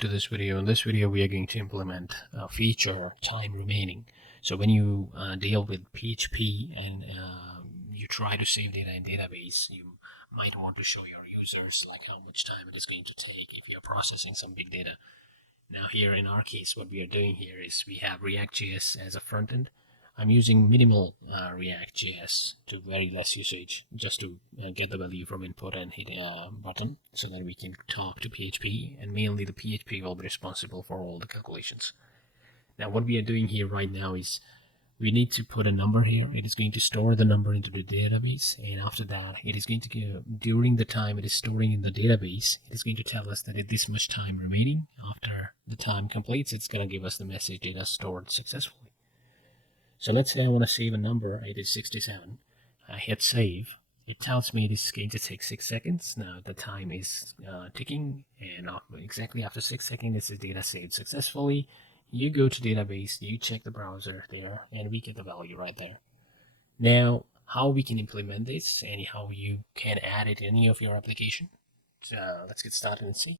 To this video. In this video, we are going to implement a feature time remaining. So when you deal with PHP and you try to save data in database, you might want to show your users like how much time it is going to take if you are processing some big data. Now here in our case, what we are doing here is we have React.js as a front end. I'm using minimal React.js to very less usage just to get the value from input and hit a button so that we can talk to PHP, and mainly the PHP will be responsible for all the calculations. Now what we are doing here right now is we need to put a number here. It is going to store the number into the database, and after that it is going to go, during the time it is storing in the database, it is going to tell us that it this much time remaining. After the time completes, it's going to give us the message data stored successfully. So let's say I want to save a number, it is 67. I hit save. It tells me it is going to take 6 seconds. Now the time is ticking, and exactly after 6 seconds, this is data saved successfully. You go to database, you check the browser there, and we get the value right there. Now, how we can implement this and how you can add it in any of your application. So let's get started and see.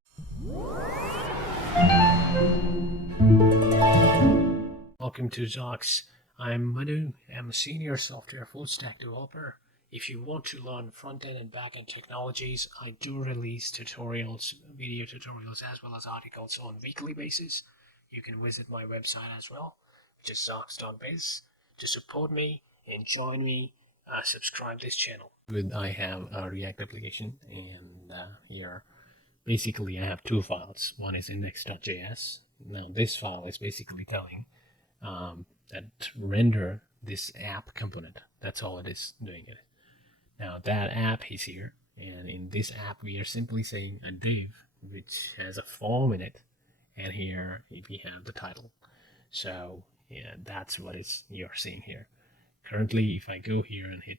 Welcome to Zox. I'm Manu. I'm a senior software full stack developer. If you want to learn front-end and back-end technologies, I do release tutorials, video tutorials, as well as articles on a weekly basis. You can visit my website as well, which is zox.biz. To support me and join me, subscribe this channel. I have a React application, and here basically I have two files. One is index.js. Now this file is basically telling that render this app component. That's all it is doing it. Now that app is here, and in this app we are simply saying a div which has a form in it, and here we have the title. So yeah, that's what you're seeing here. Currently, if I go here and hit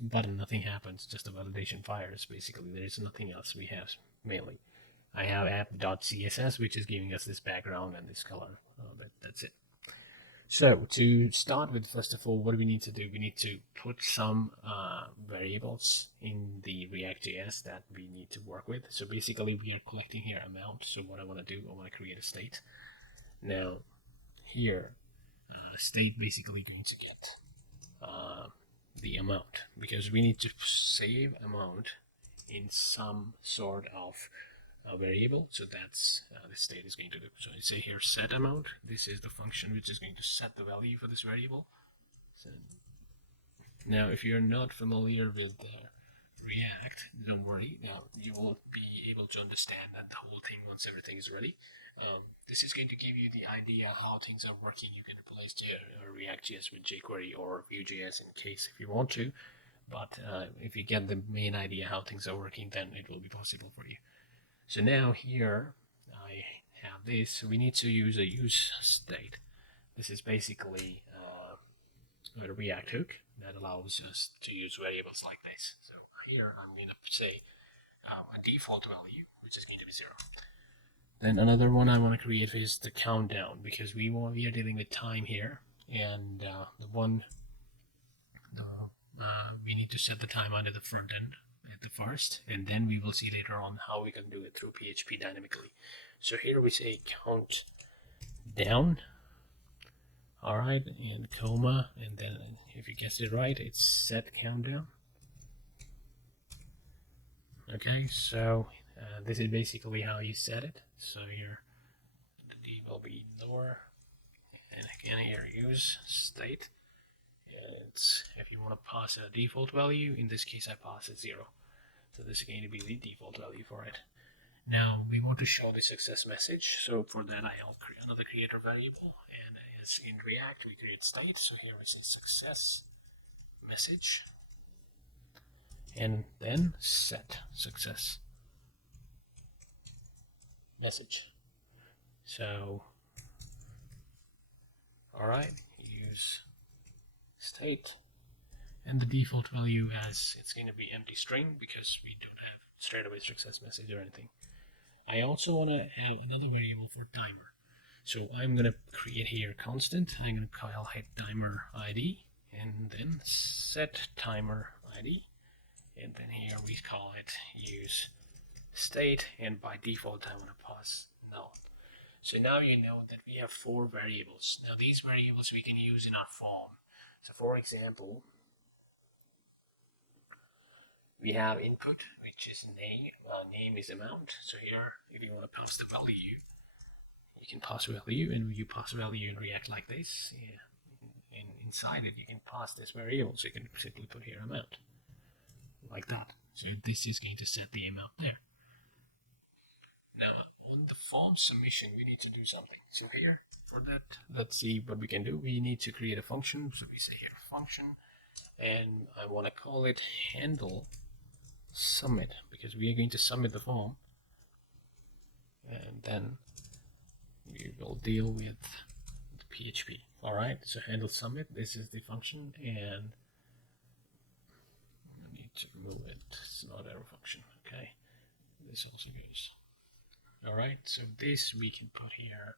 button, nothing happens, just a validation fires. Basically, there is nothing else we have mainly. I have app.css, which is giving us this background and this color. That's it. So to start with, first of all, what do we need to do? We need to put some variables in the React.js that we need to work with. So basically we are collecting here amount. So what I want to do, I want to create a state. Now here, state basically going to get the amount, because we need to save amount in some sort of variable. So that's the state is going to do. So I say here set amount. This is the function which is going to set the value for this variable. So now if you're not familiar with React, don't worry. Now you will be able to understand that the whole thing once everything is ready. This is going to give you the idea how things are working. You can replace React.js with jQuery or Vue.js in case if you want to, but if you get the main idea how things are working, then it will be possible for you. So now here I have this. So we need to use a use state. This is basically a React hook that allows us to use variables like this. So here I'm going to say a default value, which is going to be 0. Then another one I want to create is the countdown, because we are dealing with time here, and we need to set the time under the front end at the first, and then we will see later on how we can do it through PHP dynamically. So here we say count down, all right, and comma, and then if you guessed it right, it's set countdown. Okay, so this is basically how you set it. So here the D will be lower, and again here use state. It's if you want to pass a default value, in this case I pass it 0. So this is going to be the default value for it. Now we want to show the success message. So for that I'll create another creator variable, and as in React we create state. So here we say success message, and then set success message. So alright, use state, and the default value as it's going to be empty string because we don't have straight away success message or anything. I also want to have another variable for timer. So I'm going to create here constant. I'm going to call it timer ID, and then set timer ID, and then here we call it use state, and by default I want to pass null. So now you know that we have 4 variables. Now these variables we can use in our form. So for example, we have input, which is name. Name is amount. So here, if you want to pass the value, you can pass value, and you pass value in React like this. Yeah. And inside it, you can pass this variable. So you can simply put here amount, like that. So this is going to set the amount there. Now, on the form submission, we need to do something. So here, for that, let's see what we can do. We need to create a function. So we say here function, and I want to call it handle submit, because we are going to submit the form, and then we will deal with the PHP. All right, so handle submit, this is the function, and I need to remove it. It's not error function. Okay, this also goes. All right, so this we can put here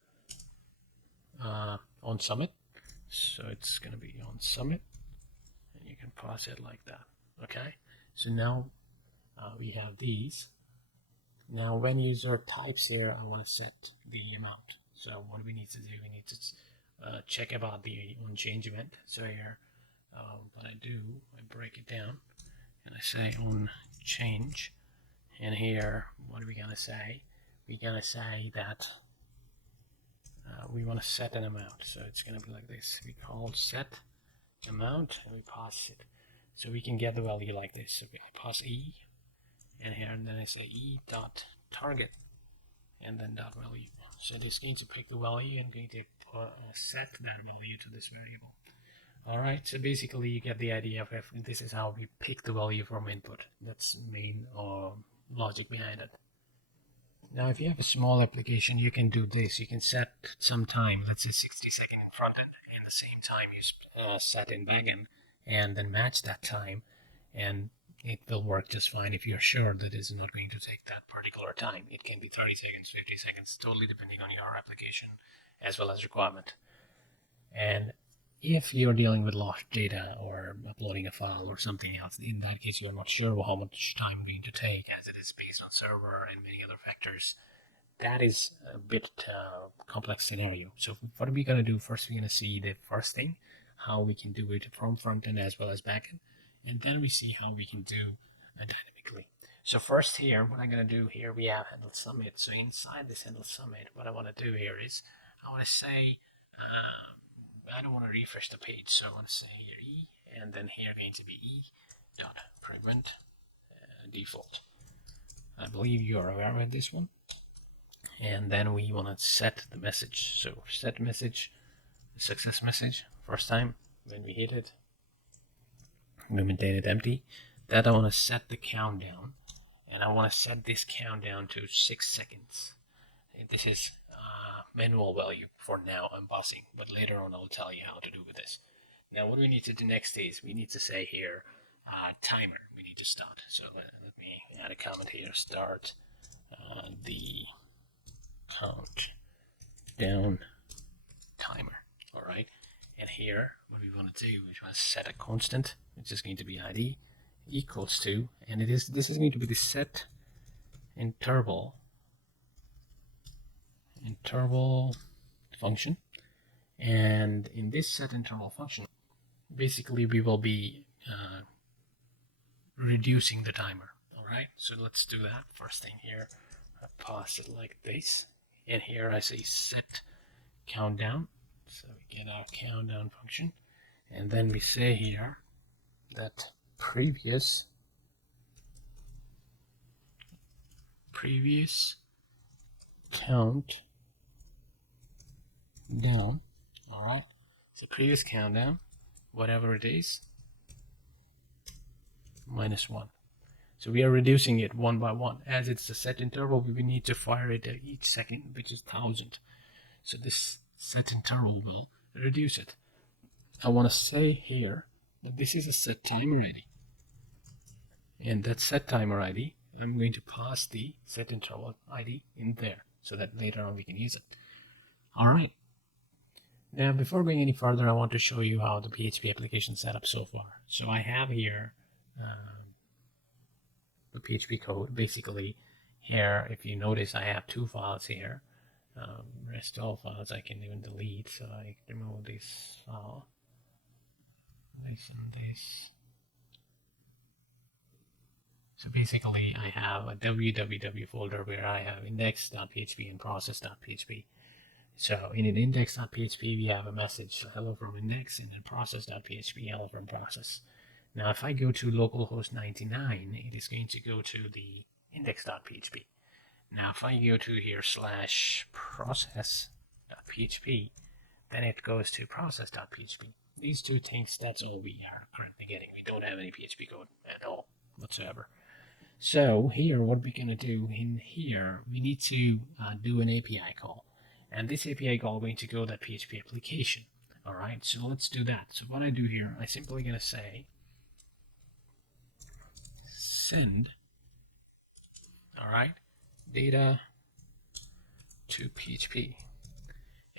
on submit. So it's going to be on submit, and you can pass it like that. Okay, so now we have these. Now when user types here, I want to set the amount. So what we need to do, we need to check about the on change event. So here, what I do, I break it down, and I say on change, and here, what are we gonna say? We're gonna say that we want to set an amount. So it's gonna be like this. We call set amount, and we pass it. So we can get the value like this. So we pass e, and here, and then I say e dot target, and then dot value. So it's going to pick the value and going to set that value to this variable. Alright, so basically you get the idea of if this is how we pick the value from input. That's the main logic behind it. Now if you have a small application, you can do this. You can set some time, let's say 60 seconds in front end, and the same time you set in backend, and then match that time, and it will work just fine if you're sure that it's not going to take that particular time. It can be 30 seconds, 50 seconds, totally depending on your application as well as requirement. And if you're dealing with lost data or uploading a file or something else, in that case you're not sure how much time it's going to take, as it is based on server and many other factors. That is a bit complex scenario. So what are we going to do? First, we're going to see the first thing, how we can do it from front end as well as back end. And then we see how we can do dynamically. So first here, what I'm going to do here, we have handle submit. So inside this handle submit, what I want to do here is, I want to say, I don't want to refresh the page. So I want to say here e, and then here going to be e dot prevent default. I believe you are aware of this one. And then we want to set the message. So set message, success message, first time when we hit it, we maintain it empty. That I want to set the countdown, and I want to set this countdown to 6 seconds. This is manual value for now. I'm passing, but later on I'll tell you how to do with this. Now what we need to do next is we need to say here timer. We need to start. So let me add a comment here. Start the countdown timer. All right. And here, what we want to do, we want to set a constant, which is going to be id equals to, and this is going to be the set interval function. And in this set interval function, basically we will be reducing the timer. All right. So let's do that. First thing here, I pass it like this, and here I say set countdown. So we get our countdown function, and then we say here that previous count down. All right, so previous countdown, whatever it is, -1. So we are reducing it one by one. As it's a set interval, we need to fire it at each second, which is 1000. So this set interval will reduce it. I want to say here that this is a set timer ID, and that set timer ID, I'm going to pass the set interval ID in there so that later on we can use it. All right. Now before going any further, I want to show you how the PHP application is set up so far. So I have here the PHP code. Basically Here, if you notice, I have two files here. Rest all files I can even delete, so I remove this file. This and this. So basically, I have a www folder where I have index.php and process.php. So in an index.php, we have a message, hello from index, and then process.php, hello from process. Now, if I go to localhost 99, it is going to go to the index.php. Now, if I go to here /process.php, then it goes to process.php. These two things, that's all we are currently getting. We don't have any PHP code at all whatsoever. So here, what we're going to do in here, we need to do an API call. And this API call is going to go to that PHP application. All right, so let's do that. So what I do here, I simply going to say send, all right, data to PHP.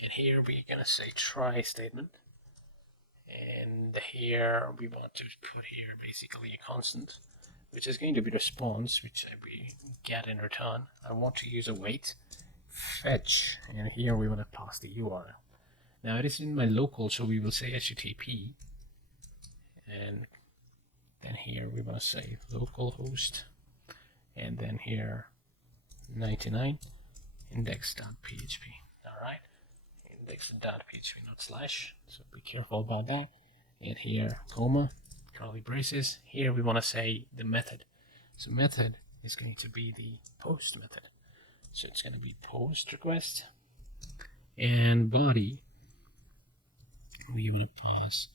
And here we're going to say try statement. And here we want to put here basically a constant, which is going to be response, which we get in return. I want to use a wait, fetch, and here we want to pass the URL. Now it is in my local, so we will say HTTP, and then here we want to say localhost, and then here 99 index.php. All right, index.php, not slash, so be careful about that. And here comma, curly braces. Here we want to say the method. So method is going to be the post method. So it's going to be post request, and body we want to pass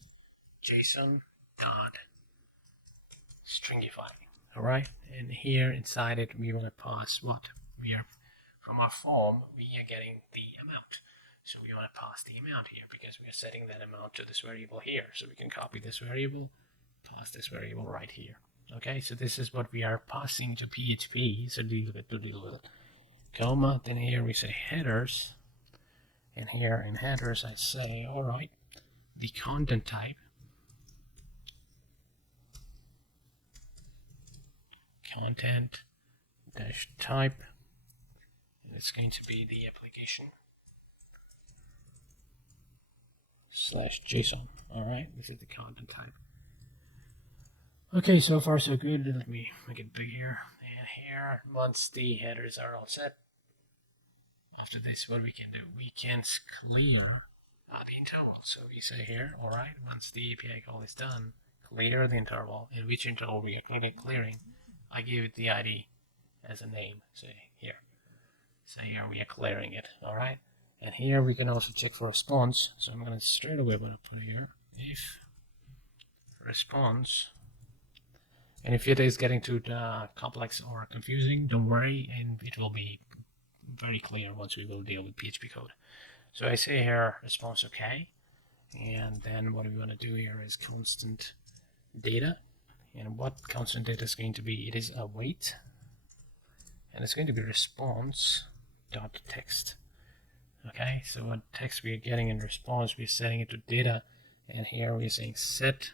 JSON dot stringify. All right, and here inside it we want to pass what we are from our form. We are getting the amount. So we want to pass the amount here because we are setting that amount to this variable here. So we can copy this variable, pass this variable right here. Okay, so this is what we are passing to PHP. So deal with it. Comma, then here we say headers. And here in headers I say, all right, the content type. Content dash type. And it's going to be the application /JSON. All right, this is the content type. Okay, so far so good. Let me make it big here. And here, once the headers are all set, after this, what we can do, we can clear the interval. So we say here, all right, once the API call is done, clear the interval. In which interval we are clearing? I give it the ID as a name. Say here. So here we are clearing it. All right. And here we can also check for response. So I'm going to straight away put here if response. And if it is getting too complex or confusing, don't worry, and it will be very clear once we will deal with PHP code. So I say here response okay, and then what we want to do here is constant data. And what constant data is going to be? It is a wait, and it's going to be response dot text. Okay, so what text we are getting in response, we're setting it to data, and here we're saying set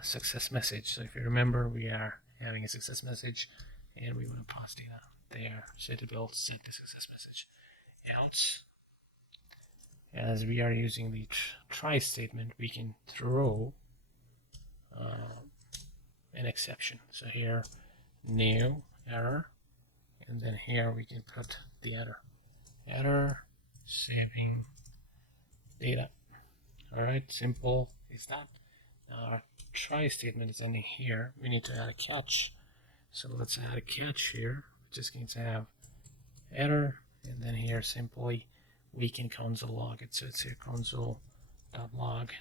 a success message. So if you remember, we are having a success message, and we want to pass data there. Set it will set the success message. Else, as we are using the try statement, we can throw an exception. So here, new error, and then here we can put the error saving data. All right, simple is that. Now our try statement is ending here. We need to add a catch. So let's add a catch here, which is going to have error, and then here simply we can console log it. So it's here console.log,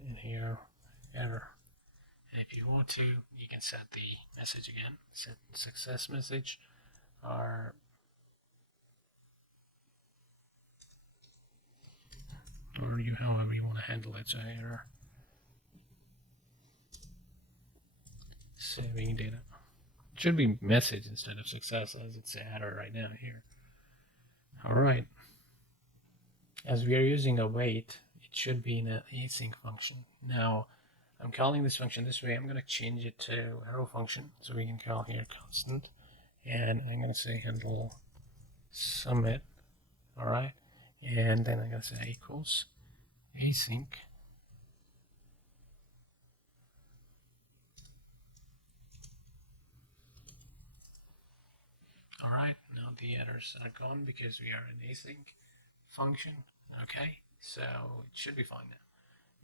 and here error. And if you want to, you can set the message again, set success message, or you however you want to handle it. So here, saving data. It should be message instead of success, as it's an error right now here. All right. As we are using a wait, it should be in an async function. Now, I'm calling this function this way. I'm going to change it to arrow function, so we can call here constant, and I'm going to say handle submit. All right, and then I'm going to say equals async. All right, now the errors are gone because we are in async function. Okay, so it should be fine now.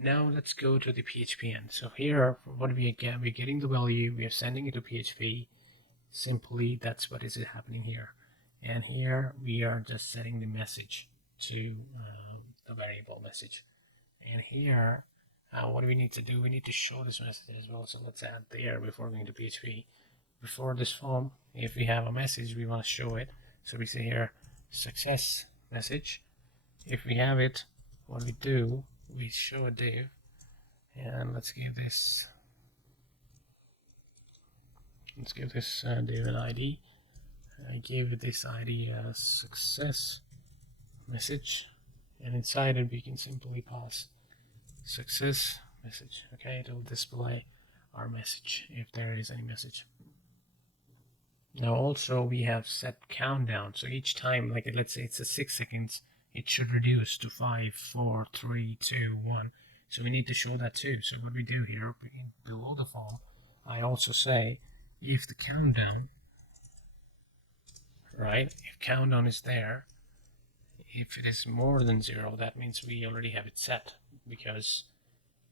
Now let's go to the PHP end. So here, what we get, we're getting the value, we are sending it to PHP. Simply, that's what is happening here. And here we are just setting the message to the variable message. And here, what do we need to do? We need to show this message as well. So let's add there before going to PHP. Before this form, if we have a message, we want to show it. So we say here, success message. If we have it, what we do, we show a div, and let's give this div an ID. I give this ID a success message, and inside it we can simply pass success message. Okay, it will display our message if there is any message. Now also we have set countdown, so each time, like let's say it's a 6 seconds, it should reduce to 5, 4, 3, 2, 1. So we need to show that too. So what we do here, below the form, I also say if the countdown, right, if countdown is there, if it is more than 0, that means we already have it set, because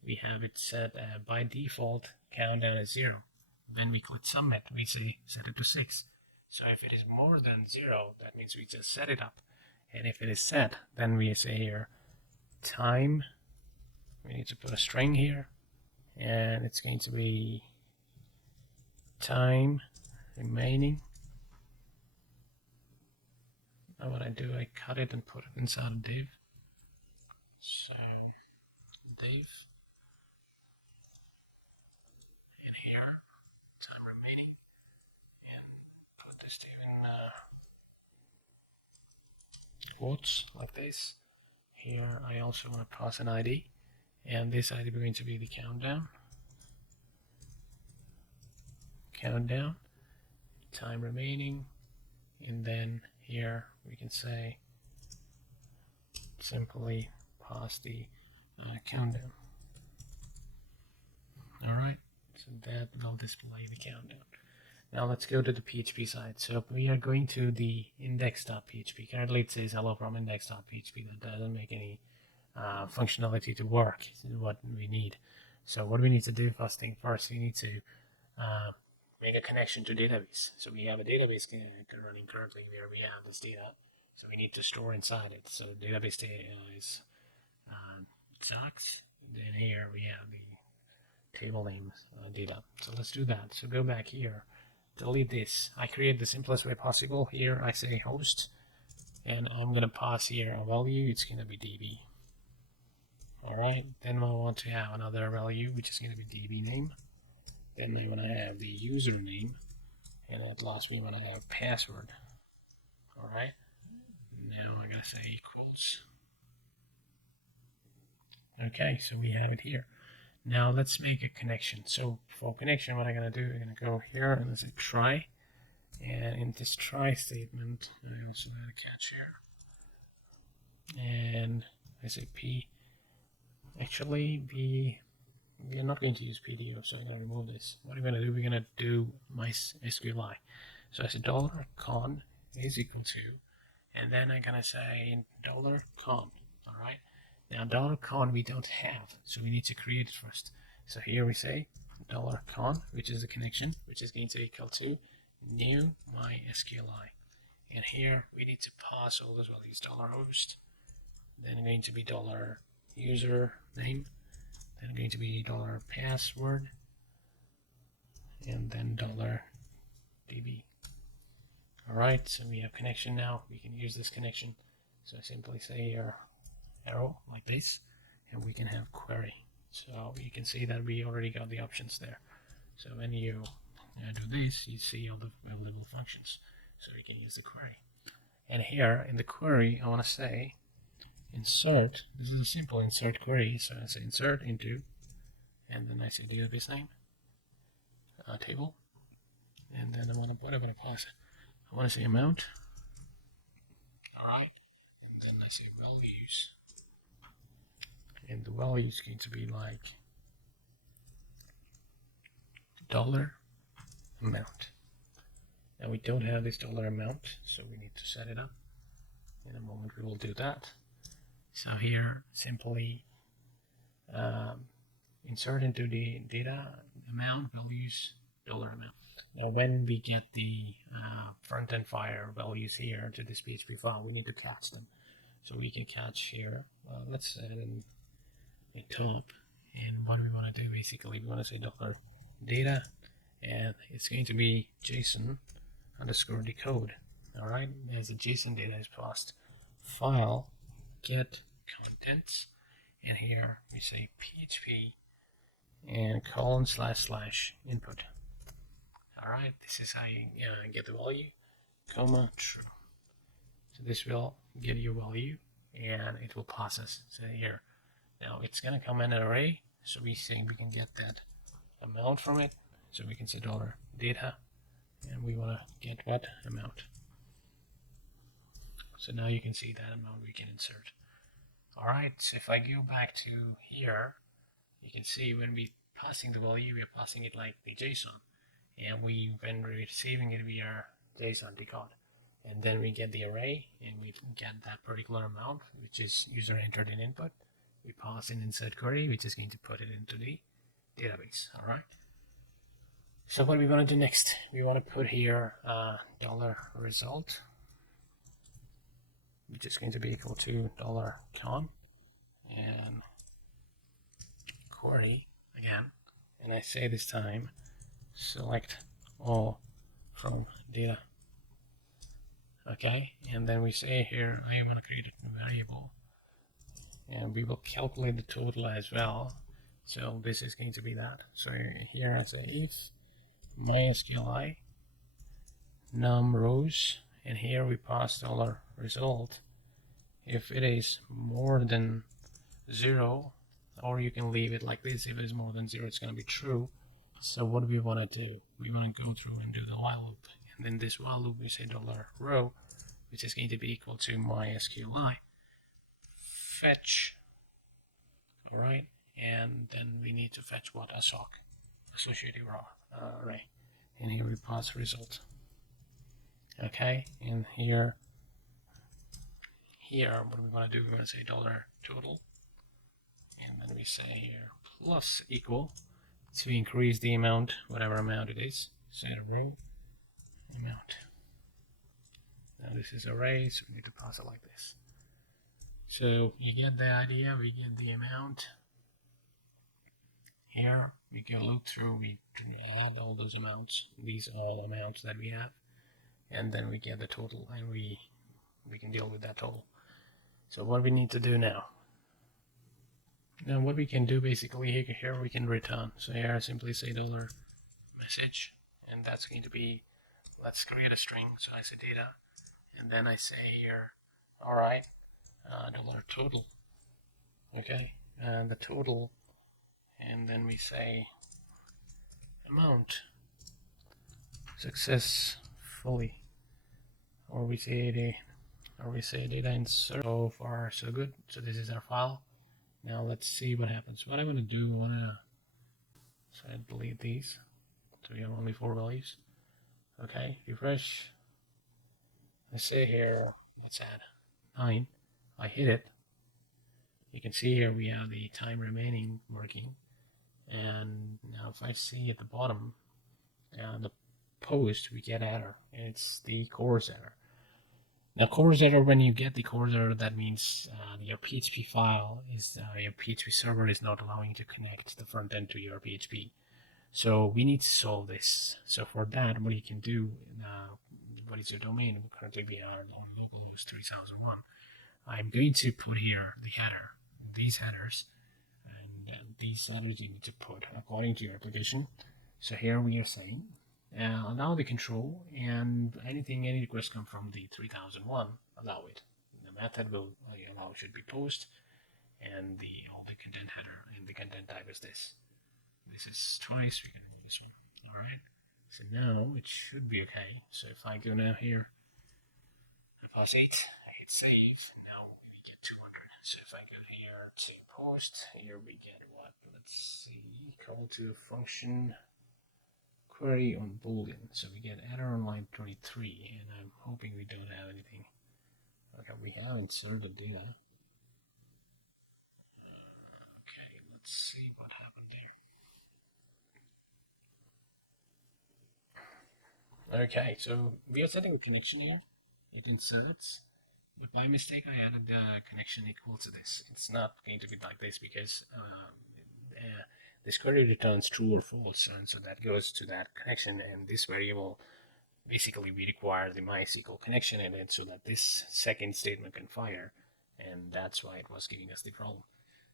we have it set by default, countdown is 0. When we click submit, we say set it to 6. So if it is more than 0, that means we just set it up. And if it is set, then we say here time. We need to put a string here, and it's going to be time remaining. Now what I do, I cut it and put it inside a div. So div, and here time remaining, and put this div in quotes like this. Here I also want to pass an ID, and this ID is going to be the countdown. Countdown, time remaining, and then here we can say simply pass the countdown. Alright, so that will display the countdown. Now let's go to the PHP side. So we are going to the index.php. Currently it says hello from index.php. That doesn't make any functionality to work. This is what we need. So what we need to do, first thing first, we need to make a connection to database. So we have a database running currently where we have this data. So we need to store inside it. So database data is docs. Then here we have the table name data. So let's do that. So go back here, delete this. I create the simplest way possible. Here I say host, and I'm gonna pass here a value. It's gonna be DB. Alright, then I want to have another value which is gonna be DB name. Then I want to have the username, and at last we want to have password. Alright, now I'm going to say equals. Okay, so we have it here. Now let's make a connection. So for connection, what I'm going to do, I'm going to go here and say try. And in this try statement, I also add a catch here. And I say P. Actually, we are not going to use PDO, so I'm going to remove this. What I'm going to do, we're going to do my SQLi. So I say $con is equal to, and then I'm going to say $con. Alright, now $con we don't have, so we need to create it first. So here we say $con, which is the connection, which is going to equal to new MySQLi. And here we need to pass all those values, $host, then going to be $username, then going to be $password, and then $db. Alright, so we have connection now. We can use this connection. So I simply say here arrow like this, and we can have query. So you can see that we already got the options there. So when you do this, you see all the available functions. So you can use the query. And here in the query, I want to say insert. This is a simple insert query. So I say insert into, and then I say database name, table, and then I'm gonna pass it. I want to say amount. All right, and then I say values, and the value is going to be like dollar amount. Now we don't have this dollar amount, so we need to set it up. In a moment we will do that. So here simply insert into the data amount values dollar amount. Now when we get the front-end file values here to this PHP file, we need to catch them. So we can catch here, let's add in a top, and what we want to do basically, we want to say dollar data, and it's going to be JSON underscore decode. All right, as the JSON data is passed, file get contents, and here we say PHP and colon / input. All right, this is how you get the value, comma true. So this will give you value, and it will process. So here, now it's gonna come in an array. So we think we can get that amount from it. So we can say dollar data, and we want to get what amount. So now you can see that amount we can insert. All right, so if I go back to here, you can see when we passing the value, we are passing it like the JSON, and when we're receiving it, we are JSON decode, and then we get the array, and we get that particular amount, which is user entered in input. We pass in insert query, which is going to put it into the database. All right. So what we want to do next? We want to put here dollar result, which is going to be equal to dollar $con, and query again, and I say this time select all from data. Okay, and then we say here I want to create a variable, and we will calculate the total as well. So this is going to be that. So here I say if MySQLi num rows, and here we pass dollar result. If it is more than 0, or you can leave it like this, if it is more than 0, it's going to be true. So what do we want to do? We want to go through and do the while loop, and then this while loop we say dollar row, which is going to be equal to MySQLi fetch. All right, and then we need to fetch what? A sock, associative array, and here we pass result. Okay, and here what we want to do, we want to say dollar total, and then we say here plus equal to increase the amount, whatever amount it is, set array amount. Now this is array, so we need to pass it like this. So you get the idea, we get the amount. Here we can look through, we can add all those amounts. These are all amounts that we have, and then we get the total, and we can deal with that total. So what we need to do now? Now what we can do basically here we can return. So here I simply say dollar message, and that's going to be, let's create a string. So I say data, and then I say here, all right, dollar total. Okay, and the total, and then we say amount successfully, or we say data insert. So far so good. So this is our file. Now let's see what happens. What I'm going to do, so I delete these, so we have only 4 values. Okay, refresh. I say here, let's add 9. I hit it. You can see here we have the time remaining working, and now if I see at the bottom the post, we get error. It's the CORS error. Now CORS error, when you get the CORS error, that means your PHP file is, your PHP server is not allowing you to connect the front end to your PHP. So we need to solve this. So for that, what you can do, what is your domain? Currently we are on localhost 3001. I'm going to put here the header, these headers, and these headers you need to put according to your application. So here we are saying, allow the control, and any request come from the 3001, allow it. The method will allow should be post, and all the content header, and the content type is this. This is twice, we're gonna do this one. Alright, so now it should be okay. So if I go now here, plus 8, I hit save, and now we get 200. So if I go here to post, here we get what? Let's see, call to function query on boolean. So we get error on line 23, and I'm hoping we don't have anything. Okay, we have inserted data. Okay, let's see what happened there. Okay, so we are setting a connection here. It inserts, but by mistake I added the connection equal to this. It's not going to be like this because this query returns true or false, and so that goes to that connection, and this variable, basically we require the MySQL connection in it so that this second statement can fire, and that's why it was giving us the problem.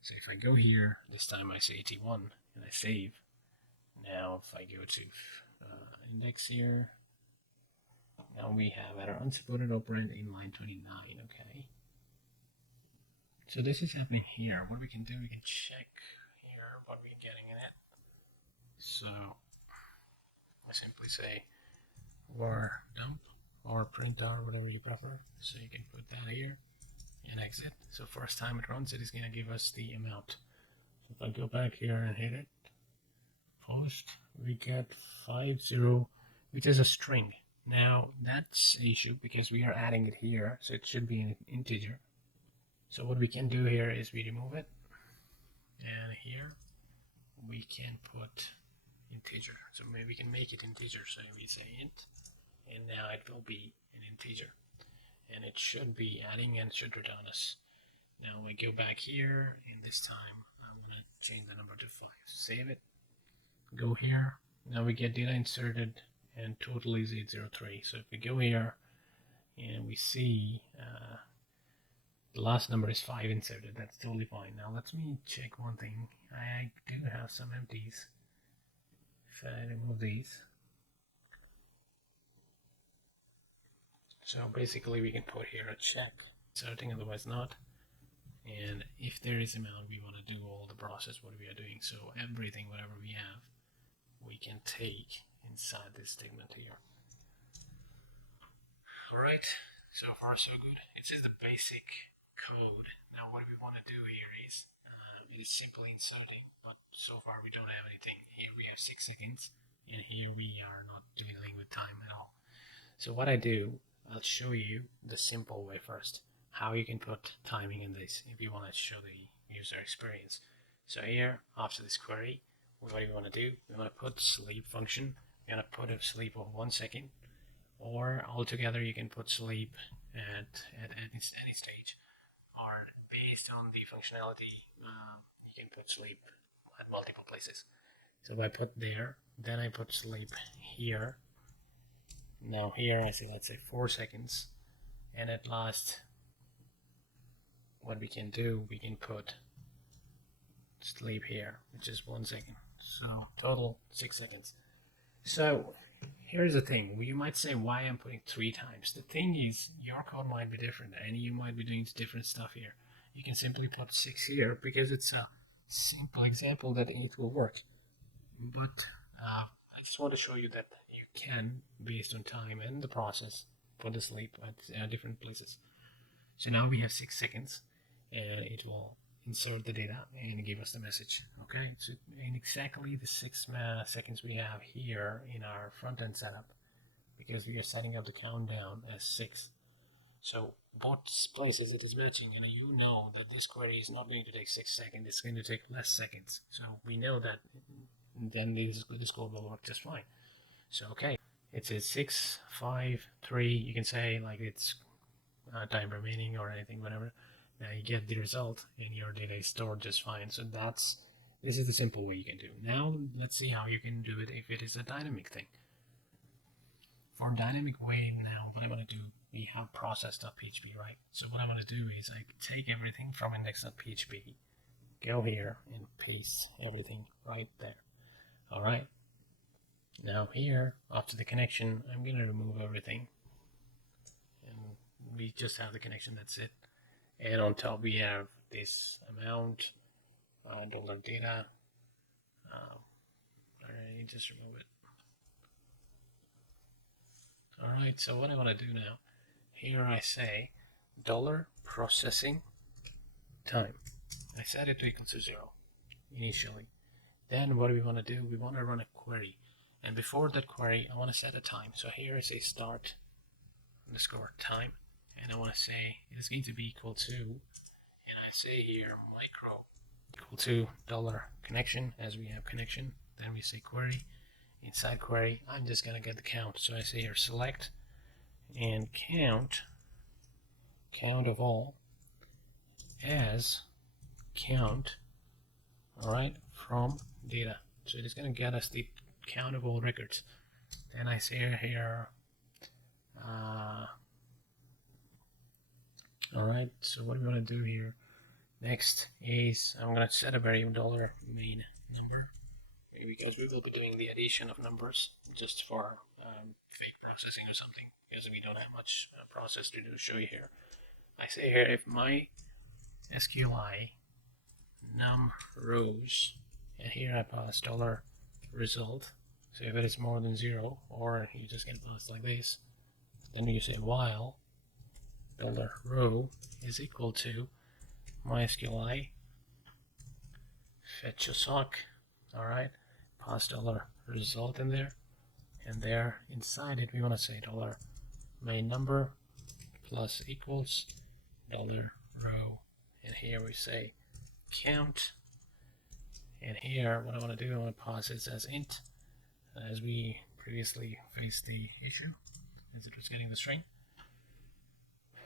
So if I go here, this time I say 81 and I save. Now if I go to index here, now we have our unsupported operand in line 29, okay? So this is happening here. What we can do, we can check here what we're getting in it. So I simply say var dump or print out, whatever you prefer. So you can put that here and exit. So first time it runs, it is going to give us the amount. So if I go back here and hit it, post, we get 50, which is a string. Now that's an issue because we are adding it here, so it should be an integer. So what we can do here is we remove it, and here we can put integer. So maybe we can make it integer. So we say int, and now it will be an integer, and it should be adding and should return us. Now I go back here, and this time I'm gonna change the number to 5. Save it. Go here. Now we get data inserted, and total is 803. So if we go here and we see the last number is 5 inserted, that's totally fine. Now let me check one thing. I do have some empties. If I remove these, so basically we can put here a check, inserting, otherwise not. And if there is amount, we want to do all the process what we are doing. So everything, whatever we have, we can take inside this segment here. Alright, so far so good. It is the basic code. Now what we want to do here is it is simply inserting, but so far we don't have anything. Here we have 6 seconds, and here we are not dealing with time at all. So what I do, I'll show you the simple way first, how you can put timing in this if you want to show the user experience. So here, after this query, what do we want to do? We want to put sleep function. We're going to put a sleep of 1 second, or altogether you can put sleep at any stage, or based on the functionality, you can put sleep at multiple places. So if I put there, then I put sleep here. Now here I say, let's say 4 seconds, and at last what we can do, we can put sleep here, which is 1 second. So total 6 seconds. So here's the thing, you might say why I'm putting 3 times. The thing is, your code might be different and you might be doing different stuff here. You can simply put 6 here because it's a simple example that it will work. But I just want to show you that you can, based on time and the process, put the sleep at different places. So now we have 6 seconds, and it will insert the data and give us the message. Okay, so in exactly the 6 seconds we have here in our front-end setup, because we are setting up the countdown as 6. So both places it is matching, and you know that this query is not going to take 6 seconds, it's going to take less seconds. So we know that then this code will work just fine. So okay, it says 6, 5, 3, you can say like it's time remaining or anything, whatever. Now you get the result and your data is stored just fine. So this is the simple way you can do. Now let's see how you can do it if it is a dynamic thing. For dynamic way, now what I want to do, we have process.php, right? So what I want to do is I take everything from index.php, go here and paste everything right there. Alright, now here, after the connection, I'm going to remove everything, and we just have the connection, that's it. And on top we have this amount, dollar data, me just remove it. Alright, so what I want to do now, here I say $processing time. I set it to equal to 0 initially. Then what do we want to do? We want to run a query. And before that query, I want to set a time. So here I say start underscore time. And I want to say it's going to be equal to, and I say here micro equal to $connection, as we have connection. Then we say query. Inside query, I'm just going to get the count. So I say here select and count of all as count, alright, from data. So it is going to get us the count of all records. Then I say here alright, so what we want to do here next is I'm going to set a variable $main number, because we will be doing the addition of numbers just for fake processing or something, because we don't have much process to do show you here. I say here if my SQLi num rows, and here I pass $result. So if it is more than 0, or you just get passed like this, then you say while $row is equal to MySQLi fetch a sock. Alright, pass $result in there, and there inside it we want to say $main number plus equals $row, and here we say count, and here what I want to do, I want to pass it as int, as we previously faced the issue, as it was getting the string.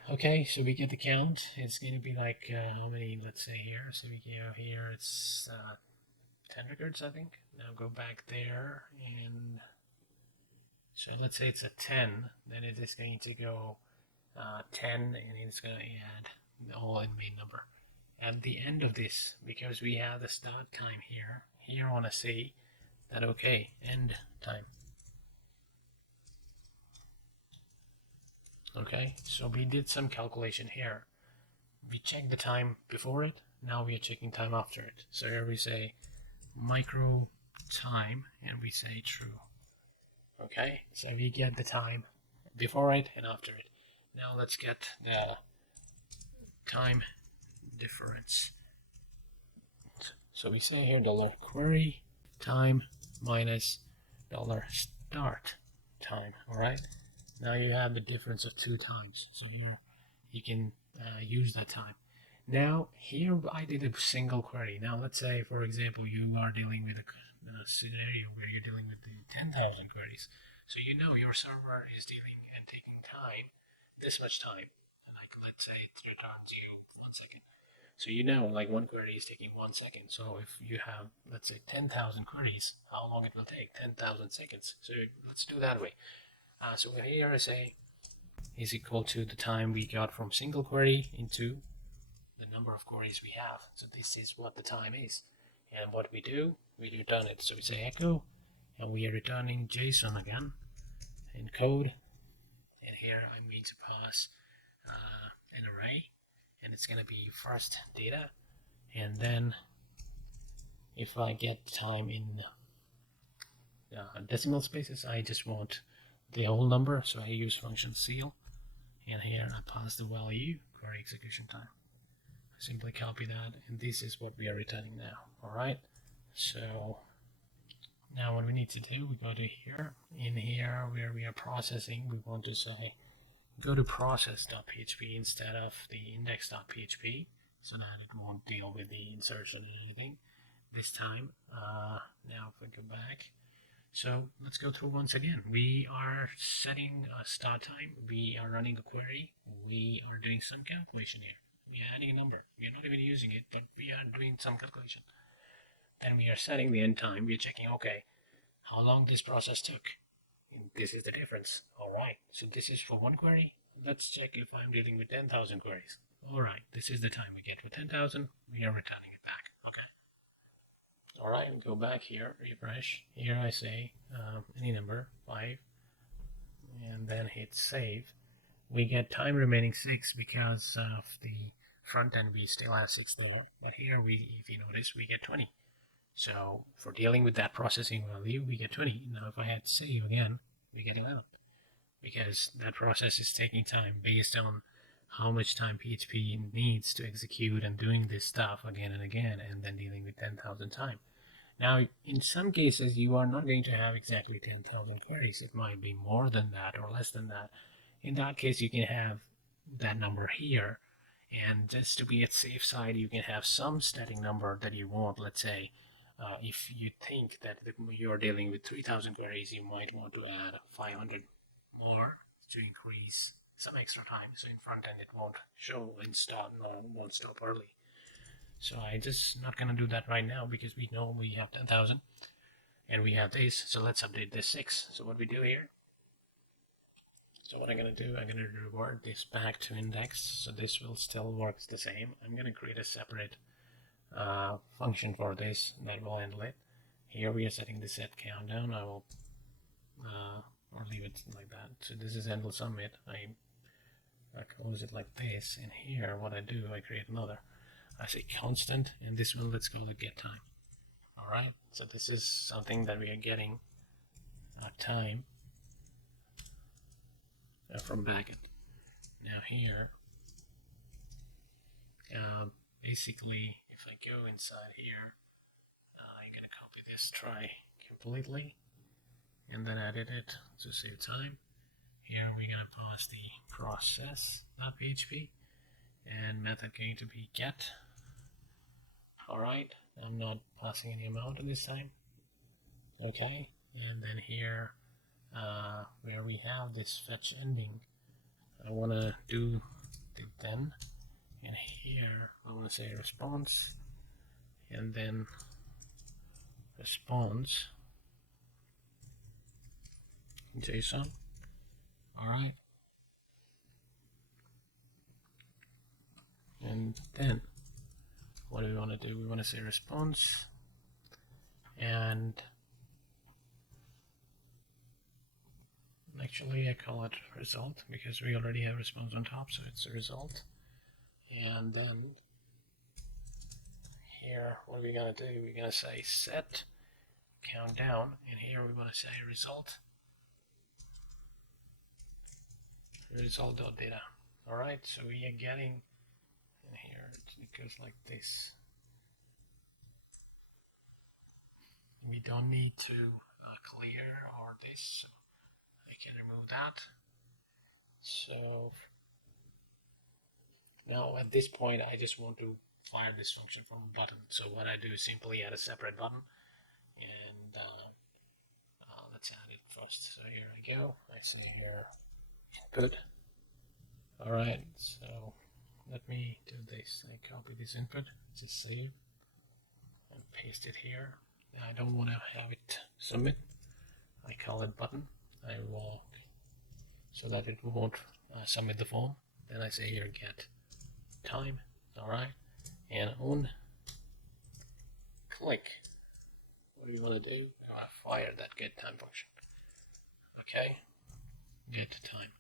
Okay, so we get the count. It's going to be like how many, let's say here, so we go here, it's 10 records, I think. Now go back there, and so let's say it's a 10, then it is going to go 10, and it's going to add all in main number. At the end of this, because we have the start time here I want to say that okay, end time. Okay, so we did some calculation here. We checked the time before it, now we are checking time after it. So here we say micro time, and we say true. Okay, so we get the time before it and after it. Now let's get the time difference. So we say here $query time minus $start time. Alright, now you have the difference of 2 times. So here you can use that time. Now here I did a single query. Now let's say, for example, you are dealing with a scenario where you're dealing with the 10,000 queries. So you know your server is dealing and taking time, this much time. Like let's say it returns you 1 second. So you know, like one query is taking 1 second. So if you have, let's say, 10,000 queries, how long it will take? 10,000 seconds. So let's do that way. So here I say is equal to the time we got from single query into the number of queries we have. So this is what the time is. And what we do, we return it. So we say echo, and we are returning JSON again in code. And here I'm going to pass an array, and it's going to be first data, and then if I get time in decimal spaces, I just want the whole number, so I use function seal, and here I pass the value query execution time. I simply copy that, and this is what we are returning now. Alright, so now what we need to do, we go to here, in here where we are processing, we want to say go to process.php instead of the index.php, so that it won't deal with the insertion or anything this time. Now if we go back, so let's go through once again. We are setting a start time, we are running a query, we are doing some calculation here, we are adding a number, we are not even using it, but we are doing some calculation. Then we are setting the end time, we are checking, okay, how long this process took. This is the difference. Alright, so this is for one query. Let's check if I'm dealing with 10,000 queries. Alright, this is the time we get for 10,000. We are returning it back. Okay. Alright, go back here, refresh. Here I say any number, 5, and then hit save. We get time remaining 6 because of the front end we still have 6 there. But here we, if you notice, we get 20. So for dealing with that processing value, we get 20. Now if I had save again, we get 11, because that process is taking time based on how much time PHP needs to execute and doing this stuff again and again, and then dealing with 10,000 time. Now, in some cases, you are not going to have exactly 10,000 queries. It might be more than that or less than that. In that case, you can have that number here. And just to be at safe side, you can have some static number that you want. Let's say, if you think that you're dealing with 3,000 queries, you might want to add 500 more to increase some extra time. So in front end, it won't show and stop, won't stop early. So I'm just not going to do that right now because we know we have 10,000 and we have this. So let's update this 6. So what we do here, so what I'm going to do, I'm going to revert this back to index. So this will still work the same. I'm going to create a separate function for this that will handle it. Here we are setting the set countdown. I will or leave it like that. So this is handle submit. I close it like this, and here what I do, I create another. I say constant, and this one, let's call it get time. All right, so this is something that we are getting time from backend. Now here, basically, if I go inside here, I'm gonna copy this try completely, and then edit it to save time. Here we're gonna pass the process.php, and method going to be get. Alright, I'm not passing any amount at this time. Okay, and then here, where we have this fetch ending, I want to do the then, and here I want to say response, and then response JSON. Alright, and then what do we want to do? We want to say response, and actually I call it result because we already have response on top, so it's a result. And then here what are we going to do? We're going to say set countdown, and here we want to say result result.data. Alright, so we are getting, and here it goes like this. We don't need to clear or this, so I can remove that. So now at this point I just want to fire this function from a button. So what I do is simply add a separate button, and let's add it first. So here I go, I say here input. Alright, so let me do this. I copy this input, just save and paste it here. I don't want to have it submit. I call it button. I will, so that it won't submit the form. Then I say here get time. Alright, and on click, what do we want to do? I want to fire that get time function. Okay, get time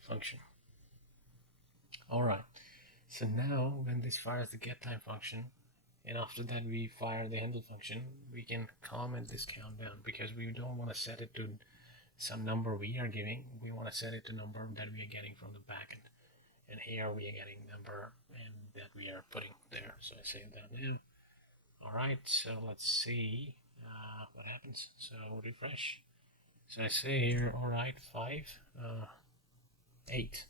function. Alright, so now when this fires the get time function, and after that we fire the handle function, we can comment this countdown because we don't want to set it to some number we are giving. We want to set it to number that we are getting from the backend. And here we are getting number and that we are putting there. So I save that now. Alright, so let's see what happens. So refresh. So I say here, alright, 5, 8.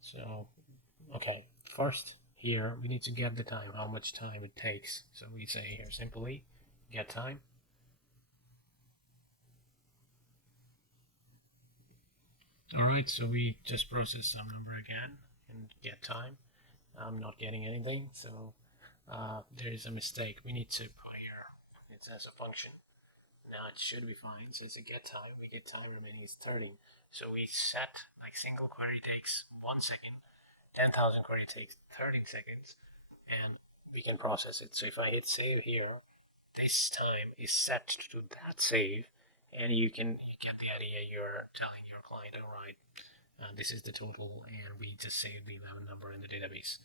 So, okay, first here we need to get the time, how much time it takes. So we say here simply get time. Alright, so we just process some number again and get time. I'm not getting anything, so there is a mistake. We need to put here, it says a function. Now it should be fine. So it's a get time. We get time remaining is 30. So we set like single query takes 1 second, 10,000 query takes 30 seconds, and we can process it. So if I hit save here, this time is set to that save, and you get the idea. You're telling your client, all right, this is the total, and we just saved the 11 number in the database.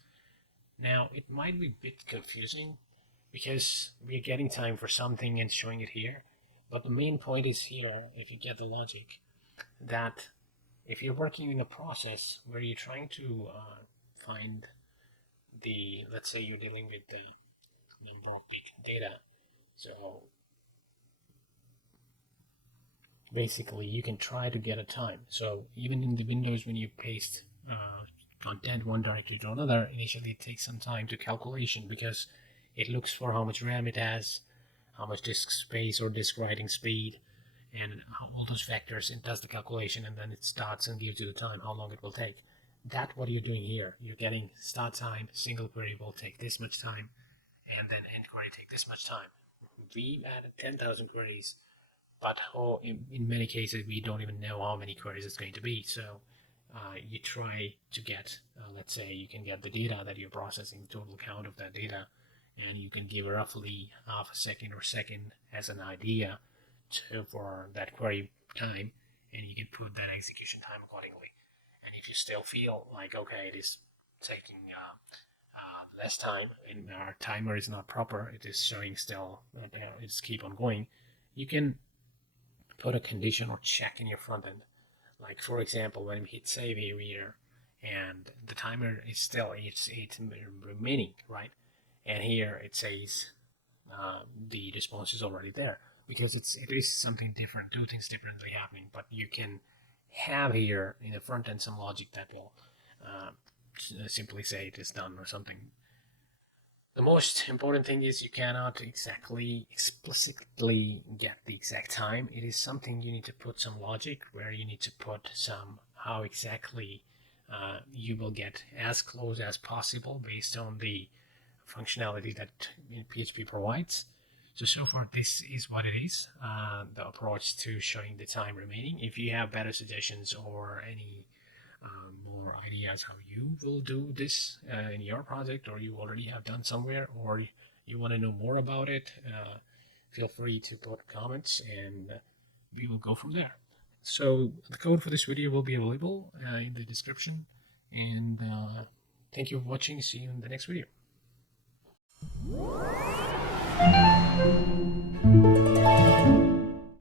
Now it might be a bit confusing because we're getting time for something and showing it here. But the main point is here, if you get the logic, that if you're working in a process where you're trying to find the, let's say you're dealing with the number of big data, so basically you can try to get a time. So even in the Windows, when you paste content one directory to another, initially it takes some time to calculation, because it looks for how much RAM it has, how much disk space or disk writing speed, and all those factors. It does the calculation, and then it starts and gives you the time, how long it will take. That's what you're doing here. You're getting start time, single query will take this much time, and then end query take this much time. We added 10,000 queries, but in many cases we don't even know how many queries it's going to be. So you try to get, let's say you can get the data that you're processing, total count of that data, and you can give roughly half a second or second as an idea for that query time, and you can put that execution time accordingly. And if you still feel like, okay, it is taking less time and our timer is not proper, it is showing still, it's keep on going, you can put a condition or check in your front end. Like for example, when we hit save here and the timer is still it's remaining, right? And here it says the response is already there, because it is something different, two things differently happening. But you can have here in the front end some logic that will simply say it is done or something. The most important thing is you cannot exactly explicitly get the exact time. It is something you need to put some logic where you need to put some how exactly you will get as close as possible based on the functionality that PHP provides. So far this is what it is, the approach to showing the time remaining. If you have better suggestions or any more ideas how you will do this in your project, or you already have done somewhere, or you want to know more about it, feel free to put comments and we will go from there. So the code for this video will be available in the description, and thank you for watching. See you in the next video.